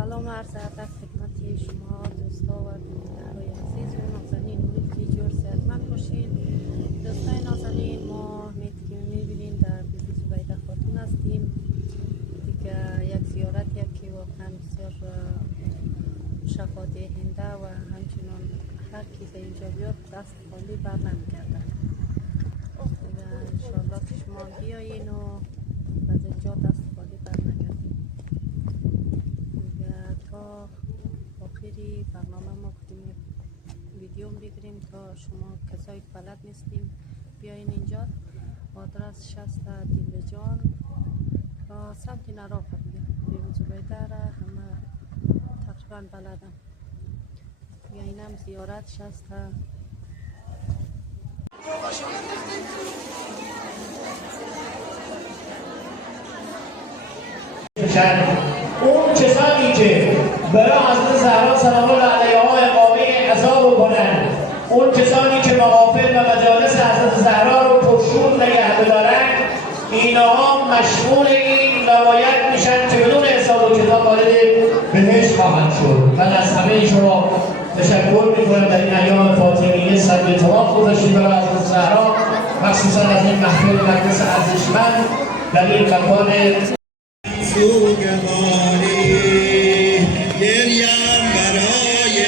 سلام عرض ادب خدمت شما دوستا و بیننده‌های عزیز و نازنین. امید که جور صحتمند باشین. دوستای نازنین، ما امید که میبینین در بیبی زبیده خاتون هستیم دیگه. یک زیارتی که واقعا بسیار شفادهنده و همچنان هر کی به اینجا بیاد دست خالی بر نمیگرده. دیگه انشالله که شما بیایین و از اینجا دست خالی بر نگردین. تا آخری برنامه ما کنیم ویدیو بگیریم تا شما کسایی که بلد نیستیم بیاین اینجا. آدرس 60 دیلجان سمت نراف دیگه. بیبی زبیده را همه تقریبا بلدم. یا اینم زیارت 60. اون کسانی که برای حضرت زهرا سلام الله علیها اقامه عزا بکنند، اون کسانی که محافل و مجالس حضرت زهرا رو پرشور نگه بدارند، اینها مشمول این روایت میشن که بدون حساب و کتاب وارد بهشت خواهند شد. من از همه شما تشکر میکنم در این ایام فاطمیه سر به تمام گذاشتید برای حضرت زهرا، مخصوصا از این محفل مقدس ارزشمند در این مکان سوگواری گریم برای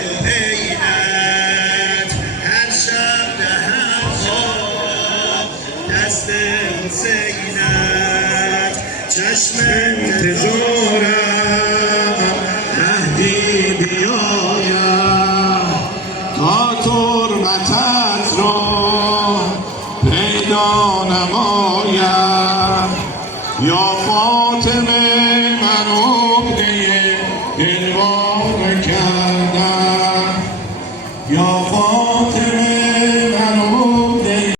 دو عینت هر شب دهم خواب دست حسینت چشم انتظارم مهدی بیایم تا تربتت را پیدا نمایم. یا فاطمه من عقده دلوار کردم، یا